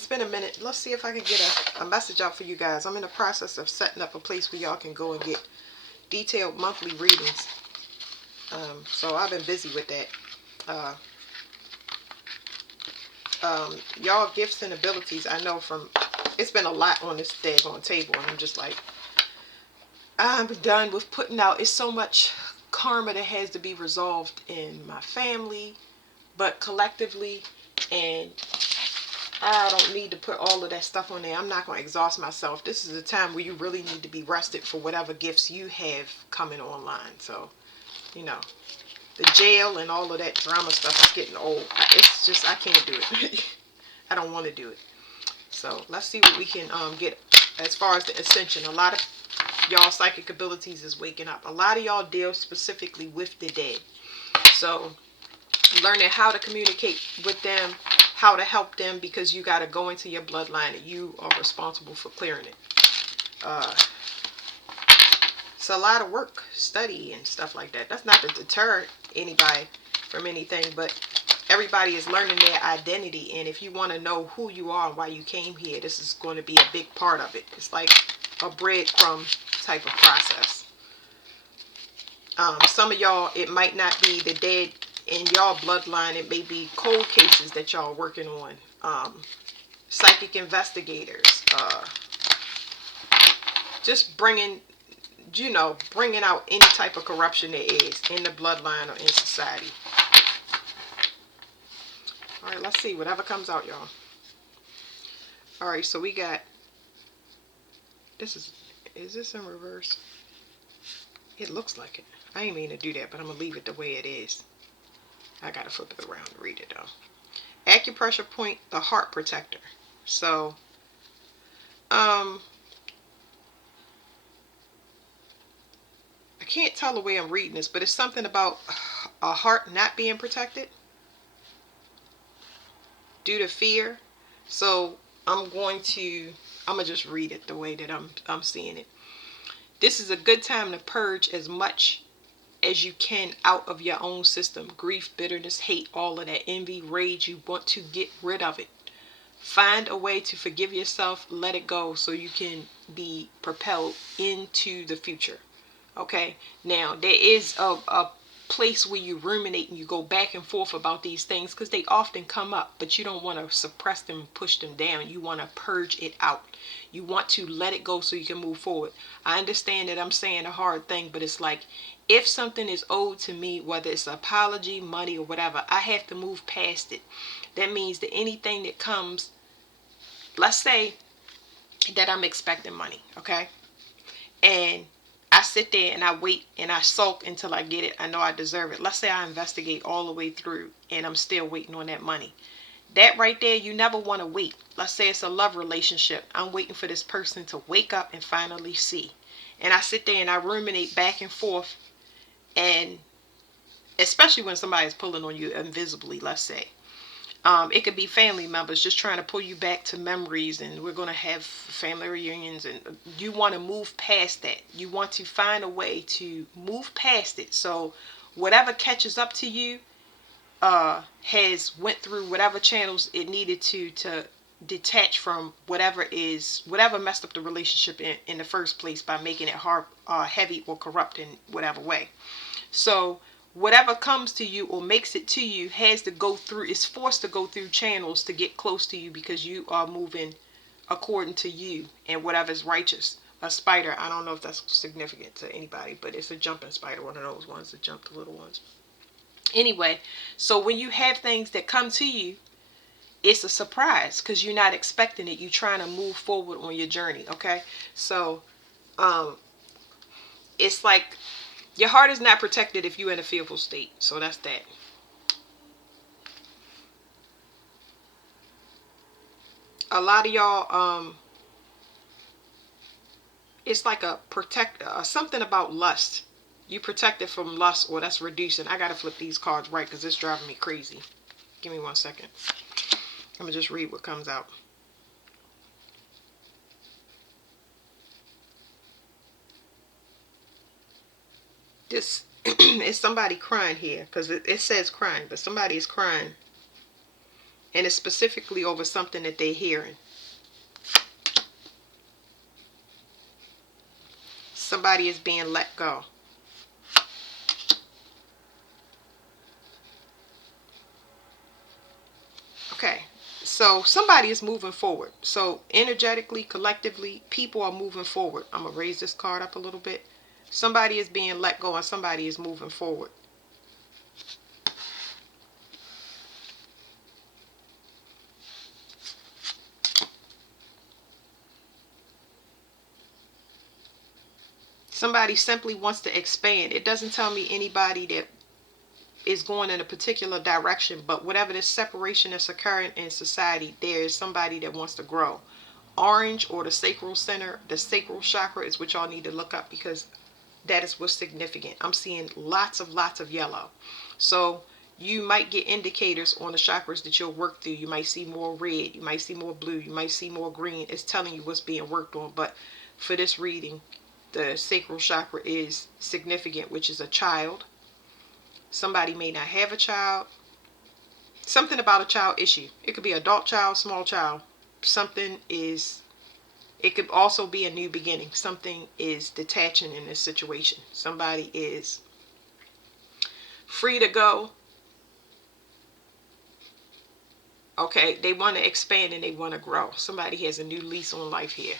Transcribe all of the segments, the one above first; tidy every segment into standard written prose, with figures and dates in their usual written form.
it's been a minute. Let's see if I can get a message out for you guys. I'm in the process of setting up a place where y'all can go and get detailed monthly readings. So I've been busy with that. Y'all gifts and abilities, I know from, it's been a lot on this daggone table, and I'm just like, I'm done with putting out. It's so much karma that has to be resolved in my family, but collectively, and I don't need to put all of that stuff on there. I'm not going to exhaust myself. This is a time where you really need to be rested for whatever gifts you have coming online. So, you know, the jail and all of that drama stuff is getting old. It's just, I can't do it. I don't want to do it. So let's see what we can get as far as the ascension. A lot of y'all psychic abilities is waking up. A lot of y'all deal specifically with the dead. So learning how to communicate with them, how to help them, because you got to go into your bloodline and you are responsible for clearing it. It's a lot of work, study and stuff like that. That's not to deter anybody from anything, but everybody is learning their identity, and if you want to know who you are and why you came here, this is going to be a big part of it. It's like a breadcrumb type of process. Some of y'all, it might not be the dead in y'all bloodline. It may be cold cases that y'all are working on. Psychic investigators. Just bringing out any type of corruption there is in the bloodline or in society. Alright, let's see. Whatever comes out, y'all. Alright, so we got... Is this in reverse? It looks like it. I ain't mean to do that, but I'm going to leave it the way it is. I got to flip it around and read it, though. Acupressure point, the heart protector. So, I can't tell the way I'm reading this, but it's something about a heart not being protected due to fear. So I'm gonna just read it the way that I'm seeing it. This is a good time to purge as much as you can out of your own system. Grief, bitterness, hate, all of that, envy, rage. You want to get rid of it. Find a way to forgive yourself, let it go, so you can be propelled into the future. Okay, now there is a place where you ruminate and you go back and forth about these things because they often come up, but you don't want to suppress them and push them down. You want to purge it out. You want to let it go so you can move forward. I understand that I'm saying a hard thing, but it's like, if something is owed to me, whether it's apology, money, or whatever, I have to move past it. That means that anything that comes, let's say that I'm expecting money, okay? And I sit there and I wait and I sulk until I get it. I know I deserve it. Let's say I investigate all the way through and I'm still waiting on that money. That right there, you never want to wait. Let's say it's a love relationship. I'm waiting for this person to wake up and finally see. And I sit there and I ruminate back and forth. And especially when somebody is pulling on you invisibly, let's say. It could be family members just trying to pull you back to memories, and we're going to have family reunions, and you want to move past that. You want to find a way to move past it. So whatever catches up to you has went through whatever channels it needed to detach from whatever messed up the relationship in the first place by making it hard, heavy, or corrupt in whatever way. So whatever comes to you or makes it to you has to go through, is forced to go through channels to get close to you, because you are moving according to you and whatever's righteous. A spider, I don't know if that's significant to anybody, but it's a jumping spider, one of those ones that jump the little ones. Anyway, so when you have things that come to you, it's a surprise because you're not expecting it. You're trying to move forward on your journey, okay? So it's like your heart is not protected if you're in a fearful state. So that's that. A lot of y'all, it's like a something about lust. You protect it from lust, or that's reducing. I gotta flip these cards right because it's driving me crazy. Give me 1 second. I'm gonna just read what comes out. This is somebody crying here, because it says crying, but somebody is crying. And it's specifically over something that they're hearing. Somebody is being let go. Okay. So somebody is moving forward. So energetically, collectively, people are moving forward. I'm going to raise this card up a little bit. Somebody is being let go and somebody is moving forward. Somebody simply wants to expand. It doesn't tell me anybody that is going in a particular direction, but whatever this separation that's occurring in society, there is somebody that wants to grow. Orange, or the sacral center, the sacral chakra, is what y'all need to look up, because that is what's significant. I'm seeing lots of yellow. So you might get indicators on the chakras that you'll work through. You might see more red, you might see more blue, you might see more green. It's telling you what's being worked on. But for this reading, the sacral chakra is significant, which is a child. Somebody may not have a child. Something about a child issue. It could be adult child, small child. Something is, it could also be a new beginning. Something is detaching in this situation. Somebody is free to go. Okay, they want to expand and they want to grow. Somebody has a new lease on life here.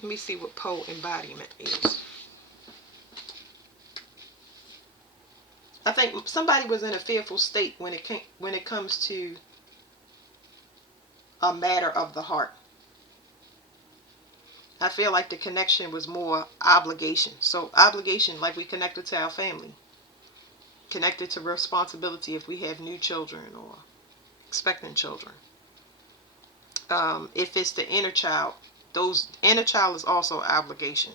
Let me see what pole embodiment is. I think somebody was in a fearful state when it comes to a matter of the heart. I feel like the connection was more obligation. So obligation, like we connected to our family, connected to responsibility if we have new children or expecting children. If it's the inner child, those inner child is also obligation.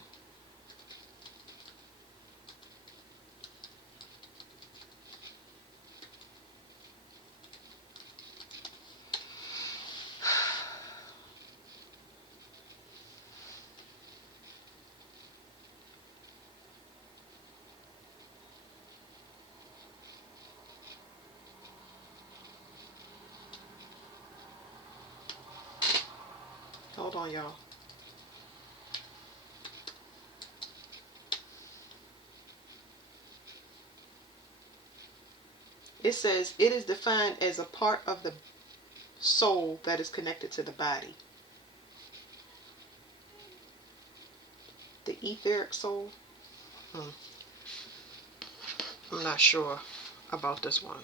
Hold on, y'all. It says it is defined as a part of the soul that is connected to the body. The etheric soul. I'm not sure about this one.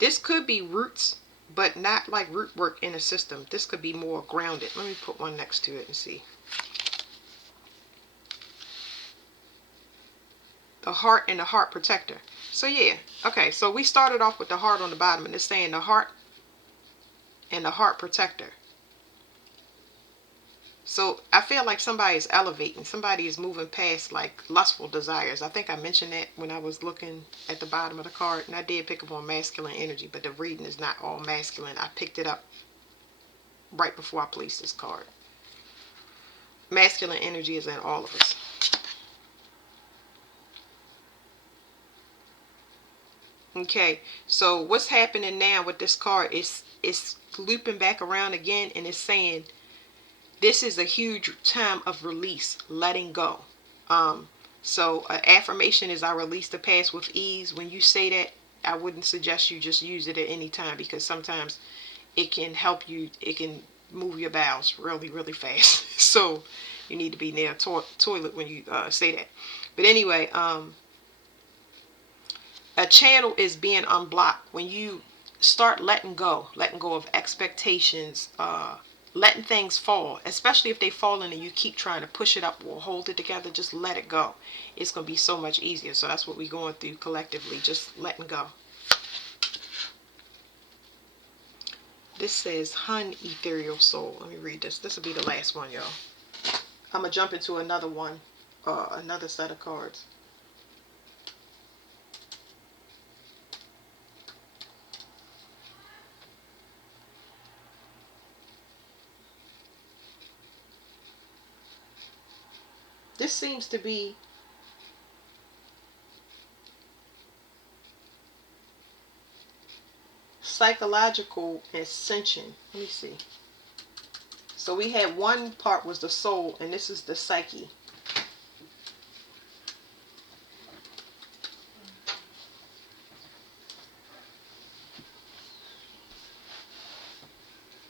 This could be roots, but not like root work in a system. This could be more grounded. Let me put one next to it and see. The heart and the heart protector. So yeah, okay, so we started off with the heart on the bottom, and it's saying the heart and the heart protector. So I feel like somebody is elevating. Somebody is moving past like lustful desires. I think I mentioned that when I was looking at the bottom of the card. And I did pick up on masculine energy, but the reading is not all masculine. I picked it up right before I placed this card. Masculine energy is in all of us. Okay, so what's happening now with this card is it's looping back around again, and it's saying this is a huge time of release, letting go. So an affirmation is I release the past with ease. When you say that, I wouldn't suggest you just use it at any time, because sometimes it can help you, it can move your bowels really fast. So you need to be near a toilet when you say that. But anyway, a channel is being unblocked when you start letting go of expectations, letting things fall, especially if they fall in and you keep trying to push it up or hold it together. Just let it go. It's going to be so much easier. So that's what we're going through collectively, just letting go. This says Hun Ethereal Soul. Let me read this. This will be the last one, y'all. I'm going to jump into another one, another set of cards. This seems to be psychological ascension. Let me see. So we had one part was the soul, and this is the psyche.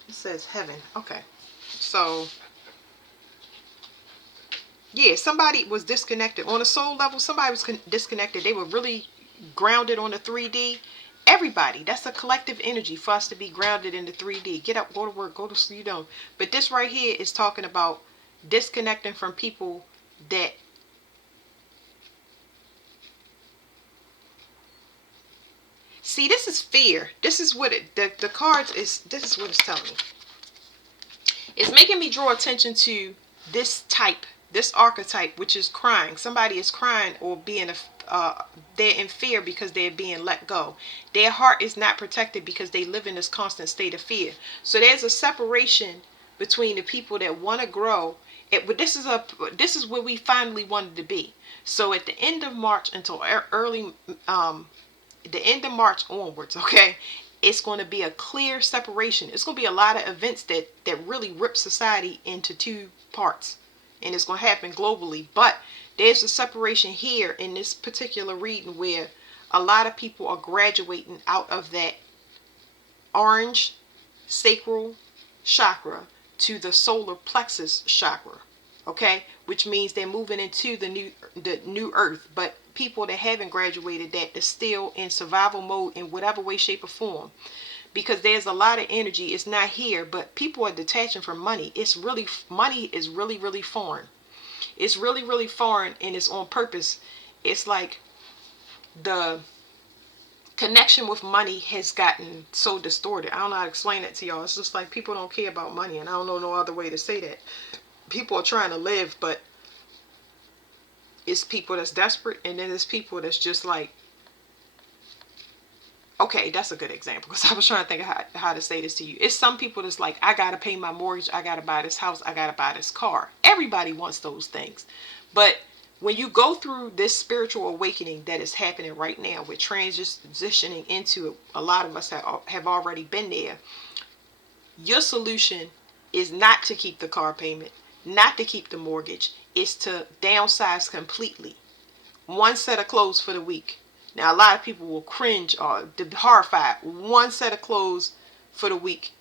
It says heaven. Okay. So, yeah, somebody was disconnected. On a soul level, somebody was disconnected. They were really grounded on the 3D. Everybody, that's a collective energy for us to be grounded in the 3D. Get up, go to work, go to sleep, you know. But this right here is talking about disconnecting from people that, see, this is fear. This is what the cards is, this is what it's telling me. It's making me draw attention to this type, this archetype, which is crying. Somebody is crying or being they're in fear because they're being let go. Their heart is not protected because they live in this constant state of fear. So there's a separation between the people that want to grow. But this is where we finally wanted to be. So at the end of March until early the end of March onwards, okay, it's going to be a clear separation. It's going to be a lot of events that really rip society into two parts, and it's going to happen globally. But there's a separation here in this particular reading where a lot of people are graduating out of that orange sacral chakra to the solar plexus chakra, okay, which means they're moving into the new earth. But people that haven't graduated that is still in survival mode in whatever way, shape, or form, because there's a lot of energy. It's not here, but people are detaching from money. Money is really foreign. It's really foreign, and it's on purpose. It's like the connection with money has gotten so distorted. I don't know how to explain it to y'all. It's just like people don't care about money, and I don't know no other way to say that. People are trying to live, but it's people that's desperate, and then there's people that's just like, okay, that's a good example, because I was trying to think of how to say this to you. It's some people that's like, I gotta pay my mortgage, I gotta buy this house, I gotta buy this car. Everybody wants those things. But when you go through this spiritual awakening that is happening right now, we're transitioning into it. A lot of us have already been there. Your solution is not to keep the car payment, not to keep the mortgage. It's to downsize completely. One set of clothes for the week. Now, a lot of people will cringe or be horrified. One set of clothes for the week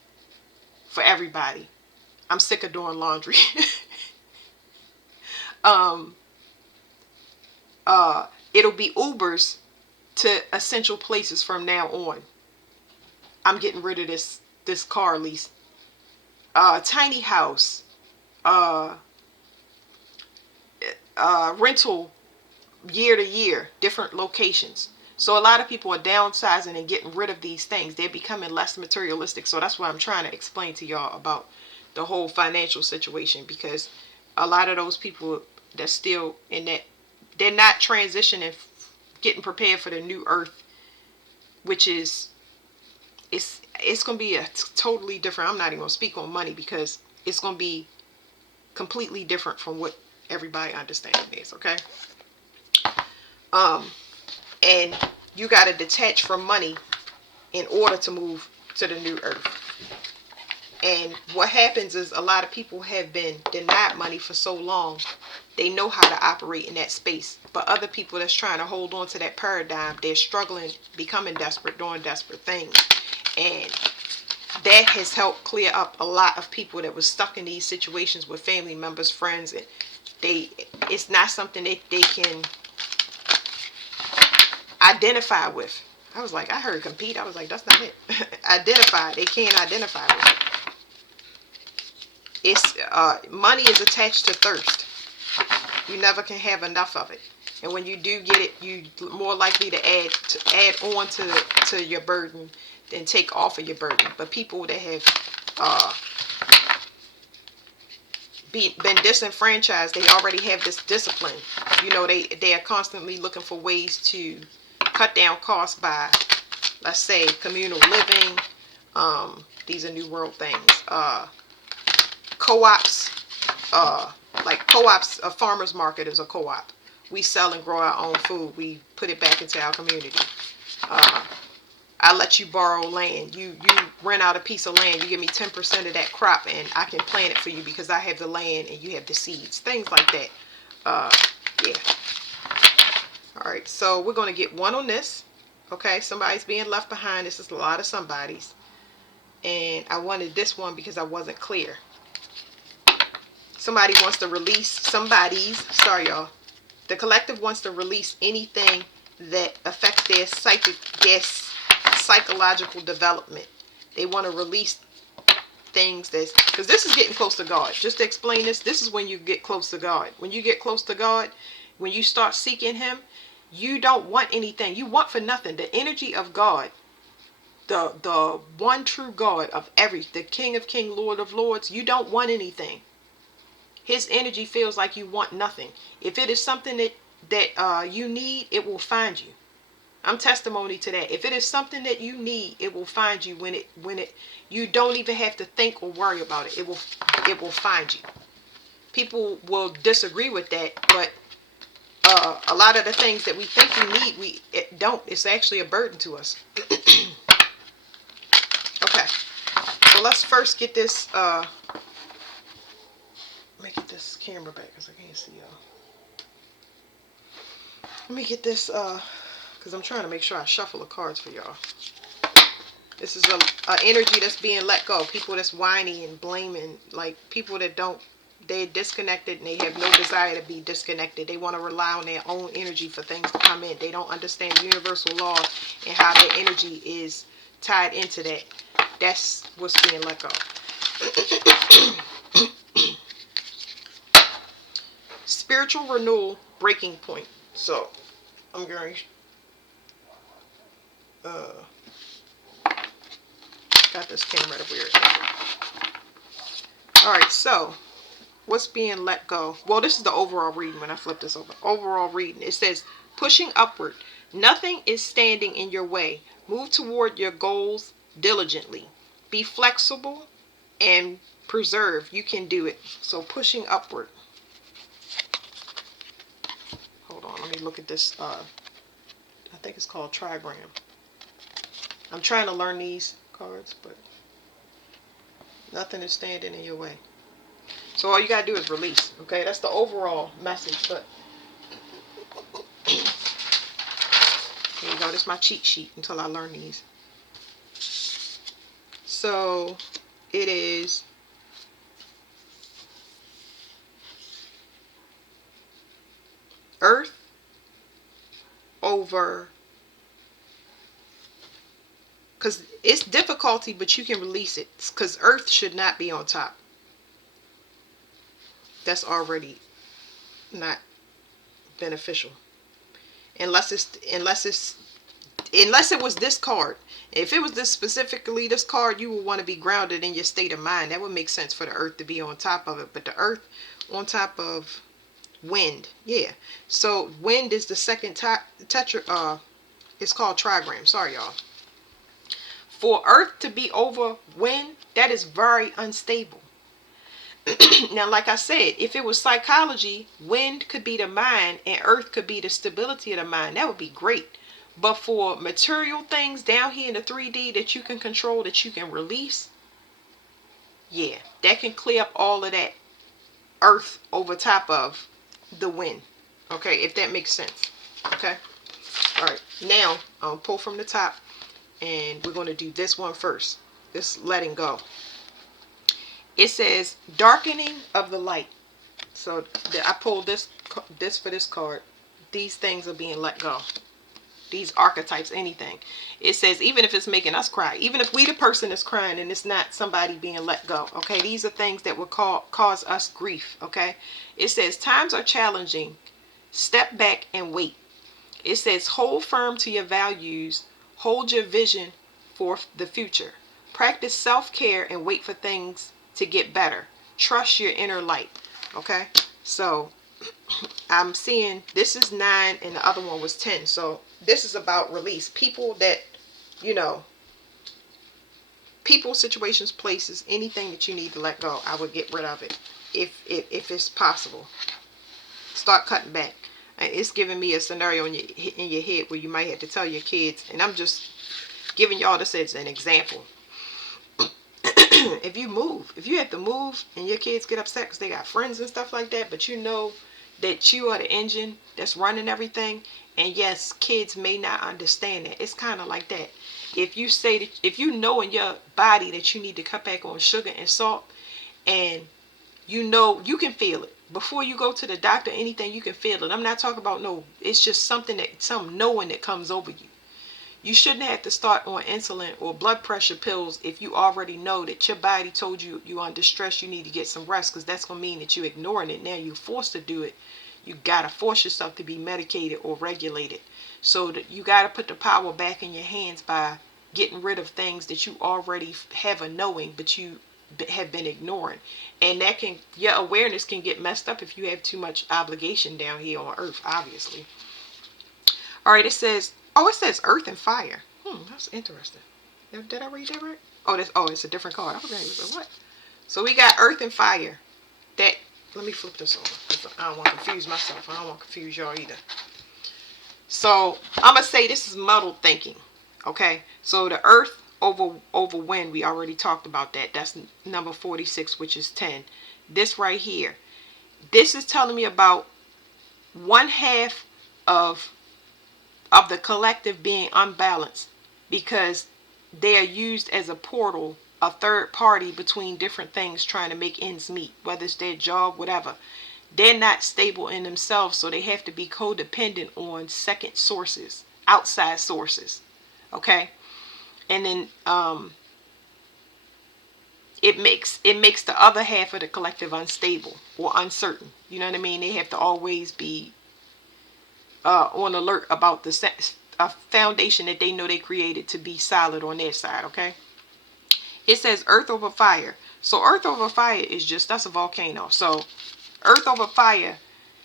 for everybody. I'm sick of doing laundry. It'll be Ubers to essential places from now on. I'm getting rid of this car lease. Tiny house. Rental year to year, different locations. So a lot of people are downsizing and getting rid of these things. They're becoming less materialistic. So that's what I'm trying to explain to y'all about the whole financial situation, because a lot of those people that's still in that, they're not transitioning, getting prepared for the new earth, which is, it's going to be a totally different. I'm not even going to speak on money because it's going to be completely different from what everybody understands it is, okay? And you got to detach from money in order to move to the new earth. And what happens is a lot of people have been denied money for so long, they know how to operate in that space. But other people that's trying to hold on to that paradigm, they're struggling, becoming desperate, doing desperate things. And that has helped clear up a lot of people that was stuck in these situations with family members, friends, and it's not something that they can identify with. I was like, I heard compete. I was like, that's not it. Identify. They can't identify with it. It's money is attached to thirst. You never can have enough of it. And when you do get it, you more likely to add on to your burden than take off of your burden. But people that have been disenfranchised, they already have this discipline. You know, they are constantly looking for ways to cut down costs by, let's say, communal living. These are new world things. Co-ops. Like co-ops, a farmer's market is a co-op. We sell and grow our own food. We put it back into our community. I let you borrow land. You rent out a piece of land. You give me 10% of that crop, and I can plant it for you because I have the land and you have the seeds. Things like that. Yeah. All right. So we're going to get one on this. Okay. Somebody's being left behind. This is a lot of somebody's. And I wanted this one because I wasn't clear. Somebody wants to release somebody's. Sorry, y'all. The collective wants to release anything that affects their psychological development. They want to release things because this is getting close to God. Just to explain this is when you get close to God. When you get close to God, when you start seeking Him, you don't want anything. You want for nothing. The energy of God, the one true God of the King of Kings, Lord of Lords, you don't want anything. His energy feels like you want nothing. If it is something that you need, it will find you. I'm testimony to that. If it is something that you need, it will find you when it you don't even have to think or worry about it. It will find you. People will disagree with that, but a lot of the things that we think we need, it don't. It's actually a burden to us. Okay. So let's first get this let me get this camera back because I can't see y'all. Let me get this because I'm trying to make sure I shuffle the cards for y'all. This is a energy that's being let go. People that's whiny and blaming, like people that they're disconnected and they have no desire to be disconnected. They want to rely on their own energy for things to come in. They don't understand universal law and how their energy is tied into that. That's what's being let go. Spiritual renewal breaking point. So I'm going got this camera at a weird angle. Alright, so what's being let go? Well, this is the overall reading when I flip this over. Overall reading. It says, pushing upward. Nothing is standing in your way. Move toward your goals diligently. Be flexible and preserve. You can do it. So pushing upward. Hold on, let me look at this. I think it's called trigram. I'm trying to learn these cards, but nothing is standing in your way. So all you gotta do is release. Okay, that's the overall message. But here you go. This is my cheat sheet until I learn these. So it is earth over, because it's difficulty, but you can release it, because earth should not be on top. That's already not beneficial unless it was this card. If it was specifically this card, you would want to be grounded in your state of mind. That would make sense for the earth to be on top of it. But the earth on top of wind, yeah. So wind is the second tetra. It's called trigram. Sorry, y'all. For earth to be over wind, that is very unstable. Now, like I said, if it was psychology, wind could be the mind and earth could be the stability of the mind. That would be great. But for material things down here in the 3D that you can control, that you can release, yeah, that can clear up all of that earth over top of the wind. Okay, if that makes sense. Okay. All right. Now, I'll pull from the top, and we're going to do this one first. This letting go. It says darkening of the light. So I pulled this for this card. These things are being let go. These archetypes, anything. It says even if it's making us cry, even if we the person is crying and it's not somebody being let go. Okay, these are things that would cause us grief. Okay, it says times are challenging. Step back and wait. It says hold firm to your values. Hold your vision for the future. Practice self-care and wait for things to get better. Trust your inner light. Okay, so I'm seeing this is 9 and the other one was 10. So this is about release. People that, people, situations, places, anything that you need to let go, I would get rid of it. if it's possible. Start cutting back. And it's giving me a scenario in your head where you might have to tell your kids, and I'm just giving y'all this as an example. If you have to move and your kids get upset because they got friends and stuff like that, but you know that you are the engine that's running everything, and yes, kids may not understand that. It's kind of like that. If you say that, if you know in your body that you need to cut back on sugar and salt, and you know you can feel it before you go to the doctor, anything, you can feel it. I'm not talking about no, it's just some knowing that comes over you. You shouldn't have to start on insulin or blood pressure pills if you already know that your body told you you're under stress, you need to get some rest, because that's going to mean that you're ignoring it. Now you're forced to do it. You got to force yourself to be medicated or regulated. So that you got to put the power back in your hands by getting rid of things that you already have a knowing, but you have been ignoring. And that can, your awareness can get messed up if you have too much obligation down here on earth, obviously. All right, it says, oh, it says earth and fire. That's interesting. Did I read that right? It's a different card. I was like, what? So we got earth and fire. That, let me flip this over. I don't want to confuse myself. I don't want to confuse y'all either. So I'm going to say this is muddled thinking. Okay? So the earth over wind, we already talked about that. That's number 46, which is 10. This right here. This is telling me about one half of the collective being unbalanced, because they are used as a portal, a third party between different things trying to make ends meet, whether it's their job, whatever. They're not stable in themselves, so they have to be codependent on second sources, outside sources. Okay? And then it makes the other half of the collective unstable or uncertain. You know what I mean? They have to always be on alert about a foundation that they know they created to be solid on their side. Okay, it says earth over fire. So earth over fire is just, that's a volcano. So earth over fire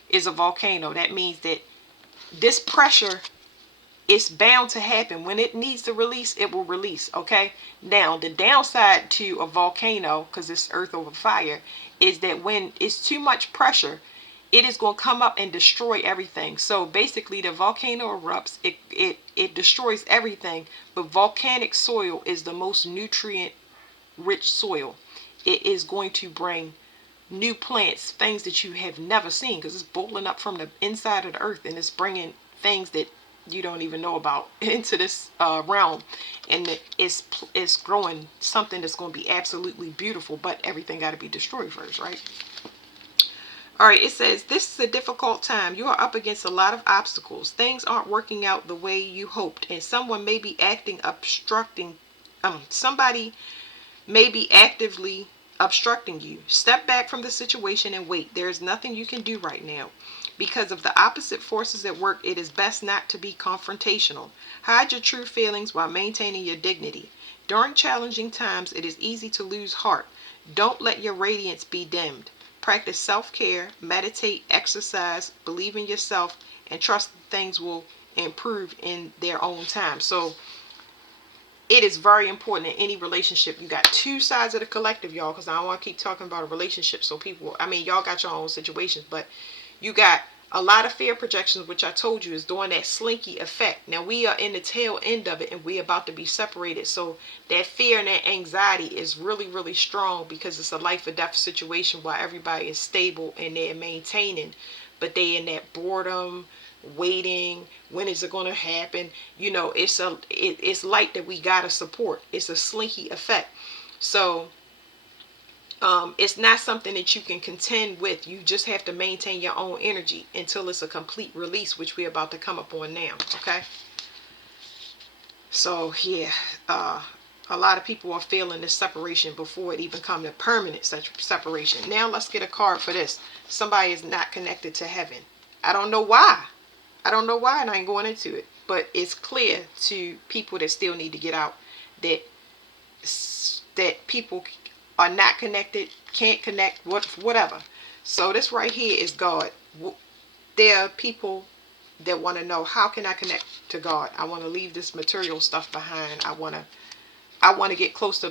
is a volcano. That means that this pressure is bound to happen. When it needs to release, it will release. Okay, now the downside to a volcano, because it's earth over fire, is that when it's too much pressure, it is going to come up and destroy everything. So basically the volcano erupts, it destroys everything, but volcanic soil is the most nutrient rich soil. It is going to bring new plants, things that you have never seen, because it's boiling up from the inside of the earth, and it's bringing things that you don't even know about into this realm, and it's growing something that's going to be absolutely beautiful, but everything got to be destroyed first, right? All right, it says, this is a difficult time. You are up against a lot of obstacles. Things aren't working out the way you hoped, and someone may be somebody may be actively obstructing you. Step back from the situation and wait. There is nothing you can do right now. Because of the opposite forces at work, it is best not to be confrontational. Hide your true feelings while maintaining your dignity. During challenging times, it is easy to lose heart. Don't let your radiance be dimmed. Practice self-care, meditate, exercise, believe in yourself, and trust that things will improve in their own time. So it is very important in any relationship. You got two sides of the collective, y'all, because I don't want to keep talking about a relationship. So people, I mean, y'all got your own situations, but you got a lot of fear projections, which I told you is doing that slinky effect. Now we are in the tail end of it, and we're about to be separated. So that fear and that anxiety is really, really strong, because it's a life or death situation while everybody is stable and they're maintaining, but they in that boredom, waiting, when is it going to happen? You know, it's light that we gotta support. It's a slinky effect. So it's not something that you can contend with. You just have to maintain your own energy until it's a complete release, which we're about to come up on now. Okay, so yeah, a lot of people are feeling this separation before it even comes to permanent separation. Now let's get a card for this. Somebody is not connected to heaven. I don't know why, and I ain't going into it, but it's clear to people that still need to get out that people are not connected, can't connect, whatever. So this right here is God. There are people that want to know, how can I connect to God? I want to leave this material stuff behind. I want to get closer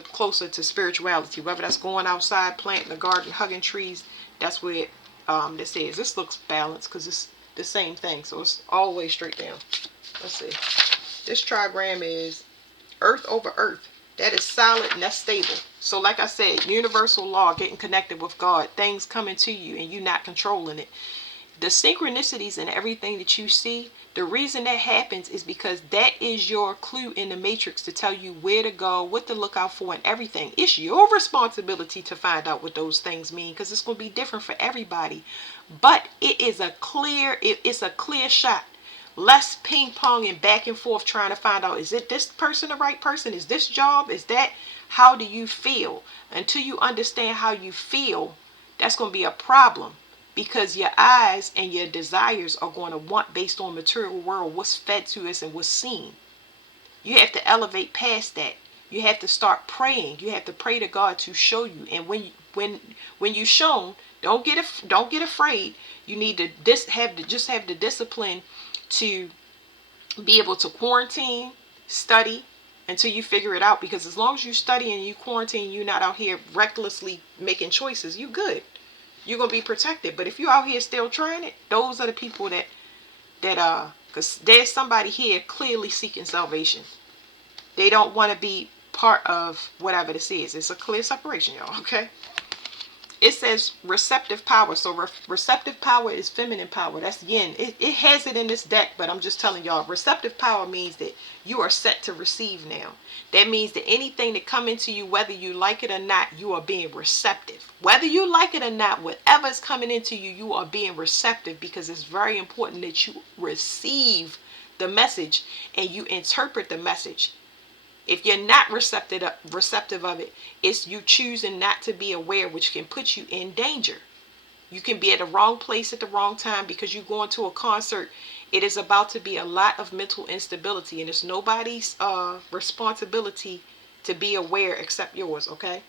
to spirituality, whether that's going outside, planting a garden, hugging trees, That's where this is. This looks balanced because it's the same thing. So it's all the way straight down. Let's see. This trigram is earth over earth. That is solid and that's stable. So like I said, universal law, getting connected with God, things coming to you and you not controlling it. The synchronicities and everything that you see, the reason that happens is because that is your clue in the matrix to tell you where to go, what to look out for, and everything. It's your responsibility to find out what those things mean, because it's going to be different for everybody. But it's a clear shot. Less ping pong and back and forth trying to find out, is it this person the right person? Is this job? Is that? How do you feel? Until you understand how you feel, that's going to be a problem, because your eyes and your desires are going to want based on material world, what's fed to us and what's seen. You have to elevate past that. You have to start praying. You have to pray to God to show you. And when you're shown, don't get afraid. You need to have the discipline to be able to quarantine, study until you figure it out. Because as long as you study and you quarantine, you're not out here recklessly making choices, you good. You're gonna be protected. But if you're out here still trying it, those are the people that because there's somebody here clearly seeking salvation. They don't want to be part of whatever this is. It's a clear separation, y'all. Okay. It says receptive power. So receptive power is feminine power. That's yin. It has it in this deck, but I'm just telling y'all, receptive power means that you are set to receive now. That means that anything that come into you, whether you like it or not, you are being receptive. Whether you like it or not, whatever is coming into you, you are being receptive, because it's very important that you receive the message and you interpret the message. If you're not receptive of it, it's you choosing not to be aware, which can put you in danger. You can be at the wrong place at the wrong time because you're going to a concert. It is about to be a lot of mental instability, and it's nobody's responsibility to be aware except yours, okay?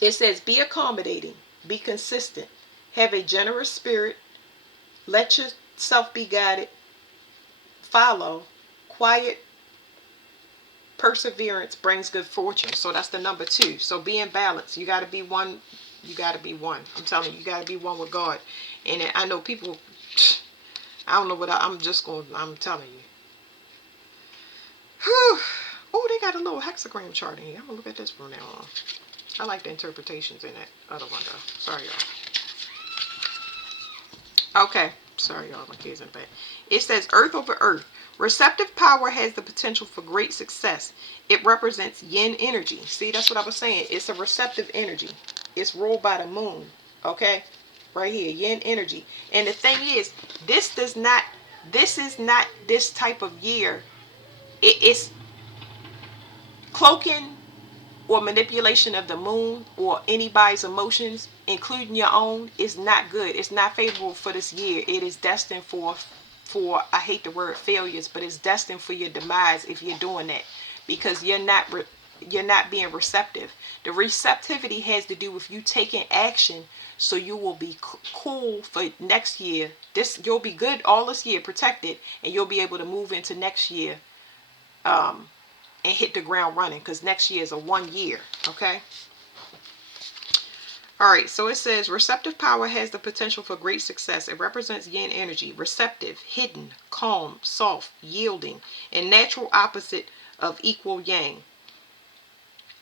It says be accommodating, be consistent, have a generous spirit, let yourself be guided, follow, quiet, perseverance brings good fortune. So that's the number 2. So be in balance. You got to be one. You got to be one. I'm telling you, you got to be one with God. And I know people, I don't know what I'm telling you. Whew. Oh, they got a little hexagram chart in here. I'm going to look at this from now on. I like the interpretations in that other one though. Sorry, y'all. Okay. Sorry, y'all. My kids in bed. It says earth over earth. Receptive power has the potential for great success. It represents yin energy. See, that's what I was saying. It's a receptive energy. It's ruled by the moon. Okay? Right here, yin energy. And the thing is, this is not this type of year. It's cloaking or manipulation of the moon or anybody's emotions, including your own, is not good. It's not favorable for this year. It is destined for I hate the word failures, but it's destined for your demise if you're doing that, because you're not being receptive. The receptivity has to do with you taking action, so you will be cool for next year. You'll be good all this year, protected, and you'll be able to move into next year and hit the ground running, because next year is a 1 year. Okay. All right, so it says receptive power has the potential for great success. It represents yin energy, receptive, hidden, calm, soft, yielding, and natural opposite of equal yang.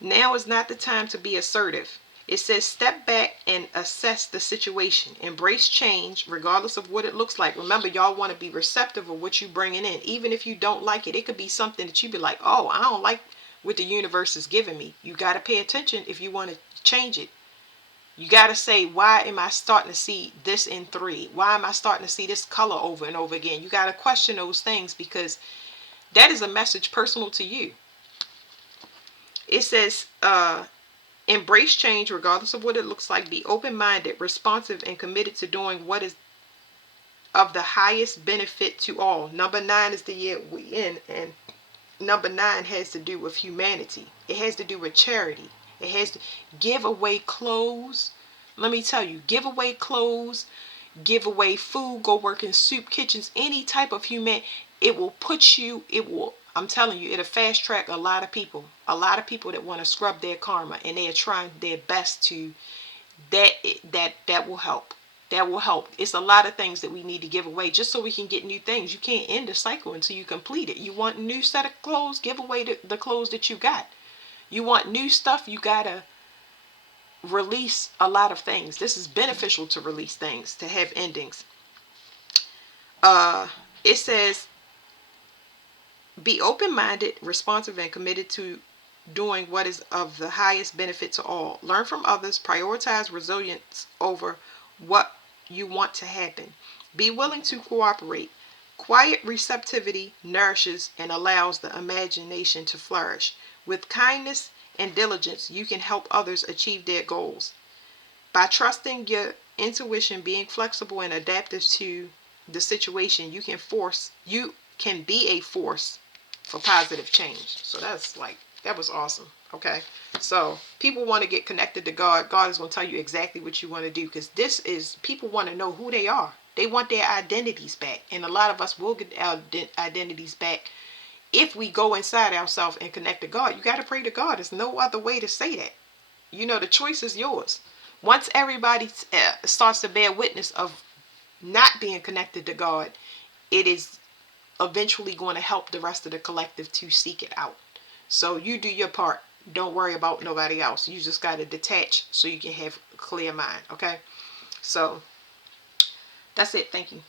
Now is not the time to be assertive. It says step back and assess the situation. Embrace change regardless of what it looks like. Remember, y'all want to be receptive of what you're bringing in. Even if you don't like it, it could be something that you be like, oh, I don't like what the universe is giving me. You got to pay attention if you want to change it. You got to say, why am I starting to see this in 3? Why am I starting to see this color over and over again? You got to question those things, because that is a message personal to you. It says, embrace change regardless of what it looks like. Be open-minded, responsive, and committed to doing what is of the highest benefit to all. Number 9 is the year we in, and number 9 has to do with humanity. It has to do with charity. It has to give away clothes. Let me tell you, give away clothes, give away food, go work in soup kitchens, any type of it will put you, I'm telling you, it'll fast track a lot of people that want to scrub their karma, and they are trying their best to that will help. That will help. It's a lot of things that we need to give away just so we can get new things. You can't end the cycle until you complete it. You want a new set of clothes? Give away the clothes that you got. You want new stuff? You gotta release a lot of things. This is beneficial to release things, to have endings. It says, be open-minded, responsive, and committed to doing what is of the highest benefit to all. Learn from others. Prioritize resilience over what you want to happen. Be willing to cooperate. Quiet receptivity nourishes and allows the imagination to flourish. With kindness and diligence, you can help others achieve their goals. By trusting your intuition, being flexible and adaptive to the situation, you can be a force for positive change. So that was awesome. Okay. So people want to get connected to God. God is going to tell you exactly what you want to do, because people want to know who they are. They want their identities back. And a lot of us will get our identities back if we go inside ourselves and connect to God. You got to pray to God. There's no other way to say that. The choice is yours. Once everybody starts to bear witness of not being connected to God, it is eventually going to help the rest of the collective to seek it out. So you do your part. Don't worry about nobody else. You just got to detach so you can have a clear mind. Okay? So that's it. Thank you.